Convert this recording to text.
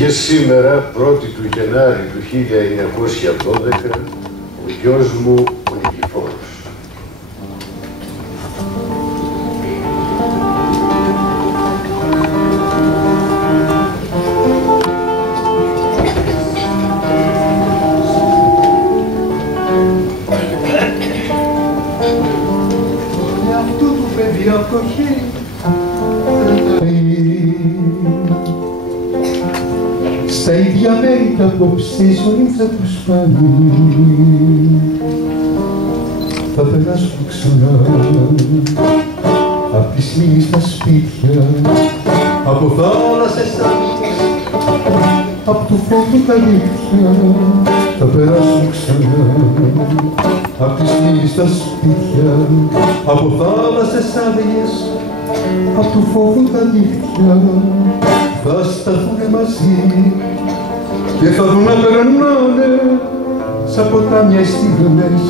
Και σήμερα, 1η του Γενάρη του 1912, ο γιος μου ο Νικηφόρος. Με αυτού του παιδί από το χέρι στα ίδια μέρη τα απόψε η ζωή θα τους πάλι. Θα περάσουν ξανά απ' τις μήνες στα σπίτια, από θάλασσες άδειες, απ' του φόβου τα νύχια. Θα περάσουν ξανά απ' τις μήνες στα σπίτια, από θάλασσες άδειες, απ' του φόβου τα νύχια. Θα σταθούνε μαζί και θα δουν να περνάνε σαν ποτάμια οι στιγμές